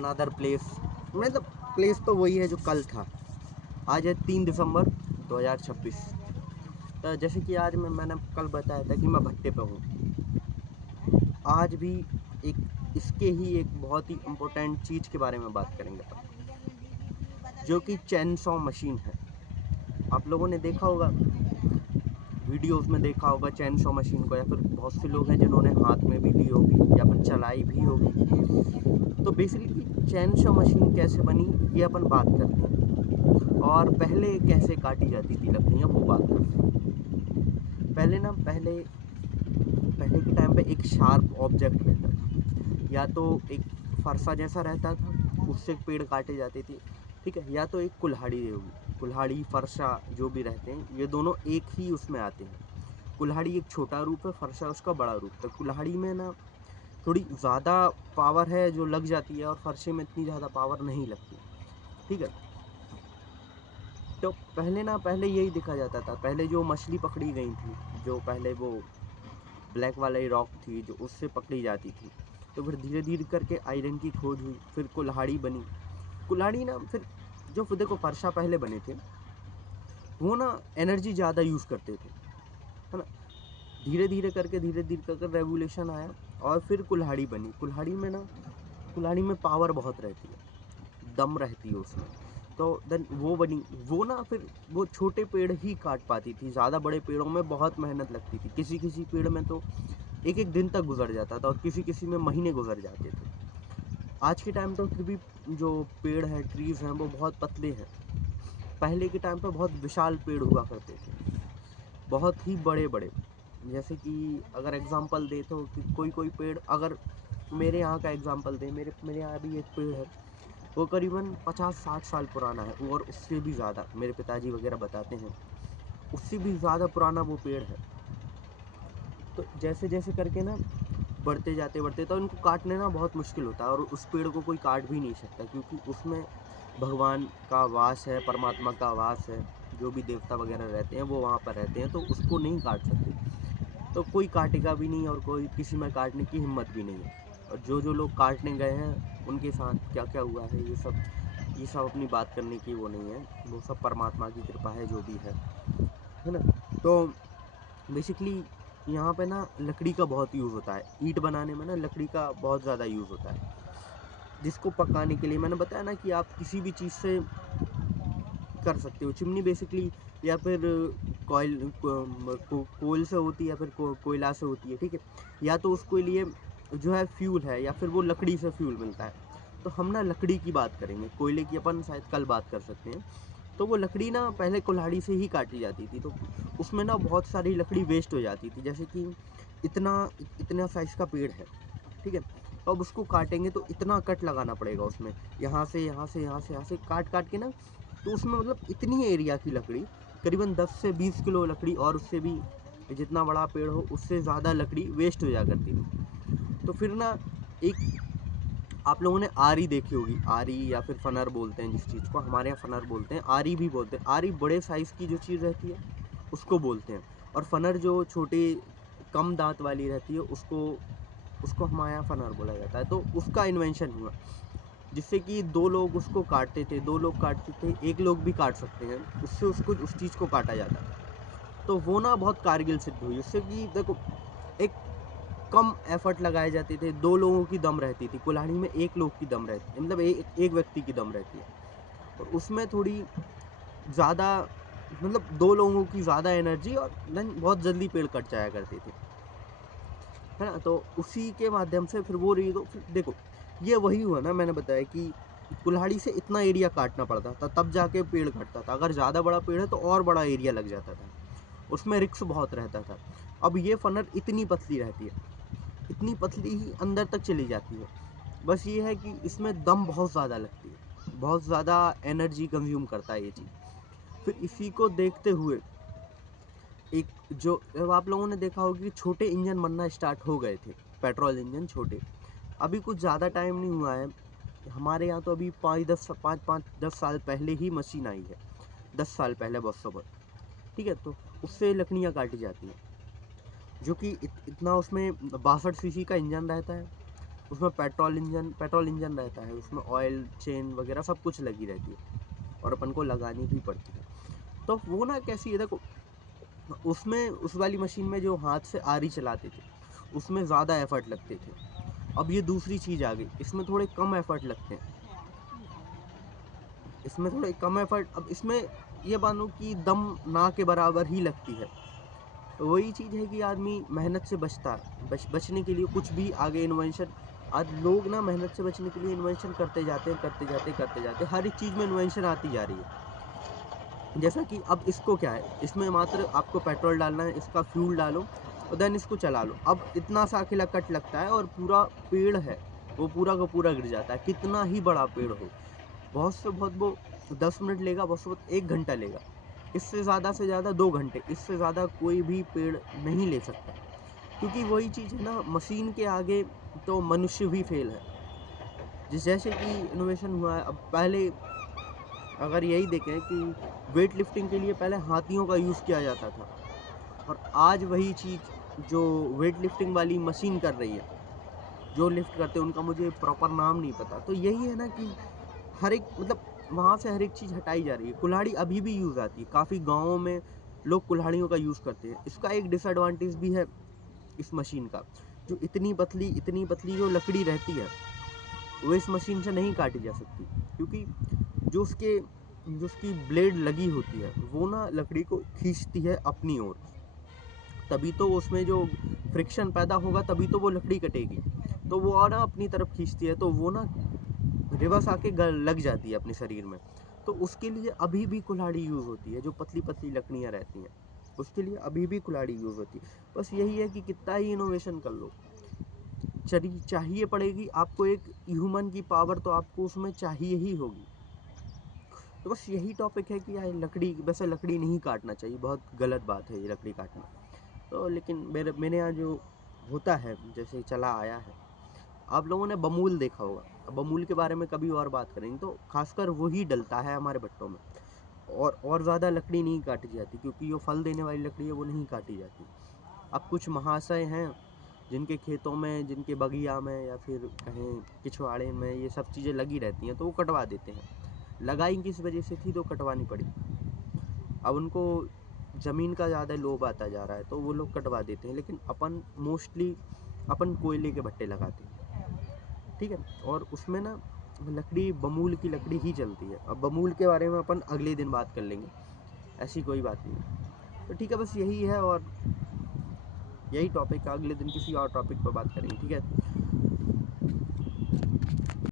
Another place, मतलब place तो वही है जो कल था। आज है 3 दिसंबर 2026। तो जैसे कि आज मैंने कल बताया था कि मैं भट्टे पे हूँ। आज भी एक इसके ही एक बहुत ही इम्पोर्टेंट चीज़ के बारे में बात करेंगे अपन, जो कि चैन सॉ मशीन है। आप लोगों ने देखा होगा, वीडियोस में देखा होगा चैन सॉ मशीन को, या फिर बहुत से लोग हैं जिन्होंने हाथ में भी ली होगी या फिर चलाई भी होगी। तो बेसिकली चैन सॉ मशीन कैसे बनी ये अपन बात करते हैं, और पहले कैसे काटी जाती थी लकड़ियाँ वो बात करते हैं। पहले के टाइम पे एक शार्प ऑब्जेक्ट रहता था, या तो एक फरसा जैसा रहता था, उससे पेड़ काटे जाते थे, ठीक है, या तो एक कुल्हाड़ी होगी। कुल्हाड़ी फरसा जो भी रहते हैं ये दोनों एक ही उसमें आते हैं। कुल्हाड़ी एक छोटा रूप है, फरसा उसका बड़ा रूप है। कुल्हाड़ी में ना थोड़ी ज़्यादा पावर है जो लग जाती है, और फरसे में इतनी ज़्यादा पावर नहीं लगती, ठीक है। तो पहले यही देखा जाता था। पहले जो मछली पकड़ी गई थी, जो पहले वो ब्लैक वाला रॉक थी जो उससे पकड़ी जाती थी, तो फिर धीरे धीरे करके आयरन की खोज हुई, फिर कुल्हाड़ी बनी। कुल्हाड़ी ना फिर जो देखो फरसा पहले बने थे वो ना एनर्जी ज़्यादा यूज़ करते थे, है ना। धीरे धीरे करके रेवोल्यूशन आया, और फिर कुल्हाड़ी बनी। कुल्हाड़ी में पावर बहुत रहती है, दम रहती है उसमें। तो देन वो बनी। वो ना फिर वो छोटे पेड़ ही काट पाती थी, ज़्यादा बड़े पेड़ों में बहुत मेहनत लगती थी। किसी किसी पेड़ में तो एक एक दिन तक गुजर जाता था, और किसी किसी में महीने गुजर जाते थे। आज के टाइम तो फिर भी जो पेड़ हैं, ट्रीज़ हैं, वो बहुत पतले हैं। पहले के टाइम पे बहुत विशाल पेड़ हुआ करते थे, बहुत ही बड़े बड़े। जैसे कि अगर एग्जांपल दे तो कि कोई पेड़, अगर मेरे यहाँ का एग्जांपल दे, मेरे यहाँ भी एक पेड़ है, वो करीबन 50-60 साल पुराना है, और उससे भी ज़्यादा, मेरे पिताजी वगैरह बताते हैं, उससे भी ज़्यादा पुराना वो पेड़ है। तो जैसे जैसे करके ना बढ़ते तो इनको काटने ना बहुत मुश्किल होता है, और उस पेड़ को कोई काट भी नहीं सकता, क्योंकि उसमें भगवान का वास है, परमात्मा का वास है। जो भी देवता वगैरह रहते हैं वो वहाँ पर रहते हैं, तो उसको नहीं काट सकते। तो कोई काटेगा भी नहीं, और कोई किसी में काटने की हिम्मत भी नहीं है। और जो लोग काटने गए हैं उनके साथ क्या क्या हुआ है, ये सब अपनी बात करने की वो नहीं है। वो सब परमात्मा की कृपा है, जो भी है ना। तो बेसिकली यहाँ पे ना लकड़ी का बहुत यूज़ होता है। ईंट बनाने में ना लकड़ी का बहुत ज़्यादा यूज़ होता है, जिसको पकाने के लिए मैंने बताया ना कि आप किसी भी चीज़ से कर सकते हो। चिमनी बेसिकली, या फिर कोयल से होती है, या फिर कोयला से होती है, ठीक है। या तो उसके लिए जो है फ्यूल है, या फिर वो लकड़ी से फ्यूल मिलता है। तो हम ना लकड़ी की बात करेंगे, कोयले की अपन शायद कल बात कर सकते हैं। तो वो लकड़ी ना पहले कुल्हाड़ी से ही काटी जाती थी, तो उसमें ना बहुत सारी लकड़ी वेस्ट हो जाती थी। जैसे कि इतना साइज़ का पेड़ है, ठीक है। अब उसको काटेंगे तो इतना कट लगाना पड़ेगा उसमें, यहाँ से काट काट के ना। तो उसमें मतलब इतनी एरिया की लकड़ी, करीबन 10 से 20 किलो लकड़ी, और उससे भी जितना बड़ा पेड़ हो उससे ज़्यादा लकड़ी वेस्ट हो जा करती थी। तो फिर ना एक, आप लोगों ने आरी देखी होगी, आरी या फिर फनर बोलते हैं जिस चीज़ को, हमारे यहाँ फनर बोलते हैं, आरी भी बोलते हैं। आरी बड़े साइज़ की जो चीज़ रहती है उसको बोलते हैं, और फनर जो छोटे कम दांत वाली रहती है उसको उसको हमारे यहाँ फनर बोला जाता है। तो उसका इन्वेंशन हुआ, जिससे कि 2 लोग उसको काटते थे, 2 लोग काटते थे, 1 लोग भी काट सकते हैं, उससे उसको उस चीज़ को काटा जाता था। तो वो ना बहुत कारगिल सिद्ध हुई उससे, कि देखो एक कम एफर्ट लगाए जाते थे, 2 लोगों की दम रहती थी। कुल्हाड़ी में 1 लोग की दम रहती है, मतलब एक व्यक्ति की दम रहती है, और उसमें थोड़ी ज़्यादा, मतलब 2 लोगों की ज़्यादा एनर्जी, और देन बहुत जल्दी पेड़ कट जाया करते थे, है ना। तो उसी के माध्यम से फिर वो रही। तो फिर देखो ये वही हुआ ना, मैंने बताया कि कुल्हाड़ी से इतना एरिया काटना पड़ता था तब जाके पेड़ कटता था। अगर ज़्यादा बड़ा पेड़ है तो और बड़ा एरिया लग जाता था, उसमें रिस्क बहुत रहता था। अब ये फनर इतनी पतली रहती है, इतनी पतली ही अंदर तक चली जाती है। बस ये है कि इसमें दम बहुत ज़्यादा लगती है, बहुत ज़्यादा एनर्जी कंज्यूम करता है ये चीज़। फिर इसी को देखते हुए एक, जो अब आप लोगों ने देखा होगा कि छोटे इंजन बनना स्टार्ट हो गए थे, पेट्रोल इंजन छोटे। अभी कुछ ज़्यादा टाइम नहीं हुआ है, हमारे यहाँ तो अभी 5-10 साल पहले ही मशीन आई है, 10 साल पहले बस सब, ठीक है। तो उससे लकड़ियाँ काटी जाती हैं, जो कि इतना उसमें 62 सीसी का इंजन रहता है, उसमें पेट्रोल इंजन रहता है, उसमें ऑयल चेन वगैरह सब कुछ लगी रहती है और अपन को लगानी भी पड़ती है। तो वो ना कैसी है, देखो उसमें उस वाली मशीन में जो हाथ से आरी चलाते थे उसमें ज़्यादा एफर्ट लगते थे। अब ये दूसरी चीज़ आ गई, इसमें थोड़े कम एफर्ट लगते हैं, इसमें थोड़े कम एफर्ट। अब इसमें ये मानो कि दम ना के बराबर ही लगती है। तो वही चीज़ है कि आदमी मेहनत से बचता है, बचने के लिए कुछ भी आगे इन्वेंशन। आज लोग ना मेहनत से बचने के लिए इन्वेंशन करते जाते हैं, करते जाते हर एक चीज़ में इन्वेंशन आती जा रही है। जैसा कि अब इसको क्या है, इसमें मात्र आपको पेट्रोल डालना है, इसका फ्यूल डालो और देन इसको चला लो। अब इतना सा अकेला कट लगता है और पूरा पेड़ है वो पूरा का पूरा गिर जाता है, कितना ही बड़ा पेड़ हो। बहुत से बहुत वो 10 मिनट लेगा, बहुत से बहुत 1 घंटा लेगा, इससे ज़्यादा से ज़्यादा 2 घंटे, इससे ज़्यादा कोई भी पेड़ नहीं ले सकता। क्योंकि वही चीज़ है ना, मशीन के आगे तो मनुष्य भी फेल है। जैसे कि इनोवेशन हुआ है, अब पहले अगर यही देखें कि वेट लिफ्टिंग के लिए पहले हाथियों का यूज़ किया जाता था और आज वही चीज़ जो वेट लिफ्टिंग वाली मशीन कर रही है, जो लिफ्ट करते हैं उनका मुझे प्रॉपर नाम नहीं पता। तो यही है ना कि हर एक मतलब वहाँ से हर एक चीज़ हटाई जा रही है। कुल्हाड़ी अभी भी यूज़ आती है, काफ़ी गाँवों में लोग कुल्हाड़ियों का यूज़ करते हैं। इसका एक डिसएडवांटेज भी है इस मशीन का, जो इतनी पतली जो लकड़ी रहती है वो इस मशीन से नहीं काटी जा सकती, क्योंकि जो उसकी ब्लेड लगी होती है वो ना लकड़ी को खींचती है अपनी ओर, तभी तो उसमें जो फ्रिक्शन पैदा होगा तभी तो वो लकड़ी कटेगी। तो वो और ना अपनी तरफ खींचती है, तो वो ना रिवर्स आके लग जाती है अपने शरीर में। तो उसके लिए अभी भी कुल्हाड़ी यूज़ होती है, जो पतली पतली लकड़ियाँ रहती हैं उसके लिए अभी भी कुल्हाड़ी यूज़ होती है। बस यही है कि कितना ही इनोवेशन कर लो, चाहिए पड़ेगी आपको एक ह्यूमन की पावर, तो आपको उसमें चाहिए ही होगी। तो बस यही टॉपिक है कि यार लकड़ी, वैसे लकड़ी नहीं काटना चाहिए, बहुत गलत बात है ये लकड़ी काटना। तो लेकिन मेरे यहाँ जो होता है, जैसे चला आया है, आप लोगों ने बमूल देखा होगा। बमूल के बारे में कभी और बात करेंगे, तो खासकर वही डलता है हमारे भट्टों में, और ज़्यादा लकड़ी नहीं काटी जाती, क्योंकि जो फल देने वाली लकड़ी है वो नहीं काटी जाती। अब कुछ महाशय हैं जिनके खेतों में, जिनके बगिया में या फिर कहीं पिछवाड़े में ये सब चीज़ें लगी रहती हैं, तो वो कटवा देते हैं। लगाई किस वजह से थी, तो कटवानी पड़ी। अब उनको ज़मीन का ज़्यादा लोभ आता जा रहा है तो वो लोग कटवा देते हैं, लेकिन अपन मोस्टली अपन कोयले के भट्टे लगाते हैं, ठीक है। और उसमें ना लकड़ी बमूल की लकड़ी ही चलती है। अब बमूल के बारे में अपन अगले दिन बात कर लेंगे, ऐसी कोई बात नहीं। तो ठीक है, बस यही है और यही टॉपिक, अगले दिन किसी और टॉपिक पर बात करेंगे, ठीक है।